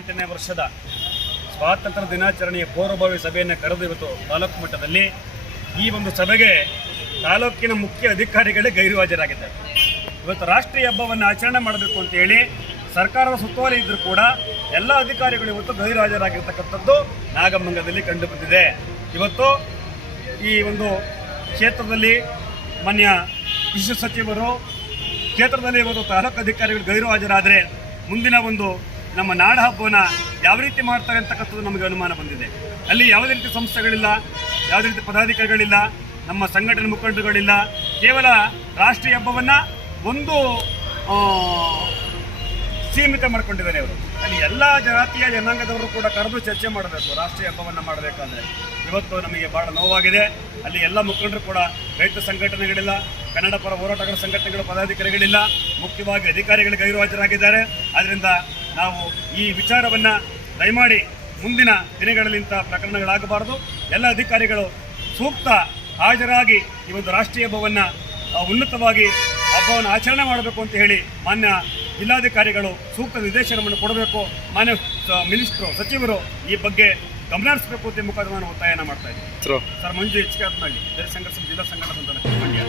ಎಂಬತ್ತೆಂಟನೇ ವರ್ಷದ ಸ್ವಾತಂತ್ರ್ಯ ದಿನಾಚರಣೆಯ ಪೂರ್ವಭಾವಿ ಸಭೆಯನ್ನು ಕರೆದು ಇವತ್ತು ತಾಲೂಕು ಮಟ್ಟದಲ್ಲಿ ಈ ಒಂದು ಸಭೆಗೆ ತಾಲೂಕಿನ ಮುಖ್ಯ ಅಧಿಕಾರಿಗಳೇ ಗೈರು ಹಾಜರಾಗಿದ್ದಾರೆ ಇವತ್ತು ರಾಷ್ಟ್ರೀಯ ಹಬ್ಬವನ್ನು ಆಚರಣೆ ಮಾಡಬೇಕು ಅಂತ ಹೇಳಿ ಸರ್ಕಾರದ ಸುತ್ತುವರಿ ಇದ್ದರೂ ಕೂಡ ಎಲ್ಲ ಅಧಿಕಾರಿಗಳು ಇವತ್ತು ಗೈರು ಹಾಜರಾಗಿರ್ತಕ್ಕಂಥದ್ದು ನಾಗಮಂಗದಲ್ಲಿ ಕಂಡುಬಂದಿದೆ. ಇವತ್ತು ಈ ಒಂದು ಕ್ಷೇತ್ರದಲ್ಲಿ ಮಾನ್ಯ ಕೃಷಿ ಸಚಿವರು ಕ್ಷೇತ್ರದಲ್ಲಿ ಇವತ್ತು ತಾಲೂಕು ಅಧಿಕಾರಿಗಳು ಗೈರು ಹಾಜರಾದರೆ ಮುಂದಿನ ಒಂದು ನಮ್ಮ ನಾಡ ಹಬ್ಬವನ್ನು ಯಾವ ರೀತಿ ಮಾಡ್ತಾರೆ ಅಂತಕ್ಕಂಥದ್ದು ನಮಗೆ ಅನುಮಾನ ಬಂದಿದೆ. ಅಲ್ಲಿ ಯಾವುದೇ ರೀತಿ ಸಂಸ್ಥೆಗಳಿಲ್ಲ ಯಾವುದೇ ರೀತಿ ಪದಾಧಿಕಾರಿಗಳಿಲ್ಲ, ನಮ್ಮ ಸಂಘಟನೆ ಮುಖಂಡರುಗಳಿಲ್ಲ, ಕೇವಲ ರಾಷ್ಟ್ರೀಯ ಹಬ್ಬವನ್ನು ಒಂದು ಸೀಮಿತ ಮಾಡ್ಕೊಂಡಿದ್ದಾರೆ ಅವರು. ಅಲ್ಲಿ ಎಲ್ಲ ಜಾತಿಯ ಜನಾಂಗದವರು ಕೂಡ ಕರೆದು ಚರ್ಚೆ ಮಾಡಬೇಕು, ರಾಷ್ಟ್ರೀಯ ಹಬ್ಬವನ್ನು ಮಾಡಬೇಕಾದ್ರೆ. ಇವತ್ತು ನಮಗೆ ಭಾಳ ನೋವಾಗಿದೆ. ಅಲ್ಲಿ ಎಲ್ಲ ಮುಖಂಡರು ಕೂಡ, ರೈತ ಸಂಘಟನೆಗಳಿಲ್ಲ ಕನ್ನಡ ಪರ ಹೋರಾಟಗಾರ ಸಂಘಟನೆಗಳ ಪದಾಧಿಕಾರಿಗಳಿಲ್ಲ, ಮುಖ್ಯವಾಗಿ ಅಧಿಕಾರಿಗಳು ಗೈರು ಹಾಜರಾಗಿದ್ದಾರೆ ಆದ್ದರಿಂದ ನಾವು ಈ ವಿಚಾರವನ್ನು ದಯಮಾಡಿ ಮುಂದಿನ ದಿನಗಳಲ್ಲಿ ಇಂಥ ಪ್ರಕರಣಗಳಾಗಬಾರದು. ಎಲ್ಲ ಅಧಿಕಾರಿಗಳು ಸೂಕ್ತ ಹಾಜರಾಗಿ ಈ ಒಂದು ರಾಷ್ಟ್ರೀಯ ಹಬ್ಬವನ್ನು ಉನ್ನತವಾಗಿ ಹಬ್ಬವನ್ನು ಆಚರಣೆ ಮಾಡಬೇಕು ಅಂತ ಹೇಳಿ ಮಾನ್ಯ ಜಿಲ್ಲಾಧಿಕಾರಿಗಳು ಸೂಕ್ತ ನಿರ್ದೇಶನವನ್ನು ಕೊಡಬೇಕು. ಮಾನ್ಯ ಮಿನಿಸ್ಟ್ರು, ಸಚಿವರು ಈ ಬಗ್ಗೆ ಗಮನ ಹರಿಸಬೇಕು ಅಂತ ಈ ಮುಖಾಂತರ ನಾನು ಒತ್ತಾಯನ ಮಾಡ್ತಾ ಇದ್ದೀನಿ. ಸರ್ ಮಂಜು ಹೆಚ್ಚಿಗೆ ಕೆ ಹತ್ನಳ್ಳಿ ಜನಸಂಘರ್ಷ ಜಿಲ್ಲಾ ಸಂಘಟನಾ ಸಂಘಟನೆ ಮಂಡ್ಯ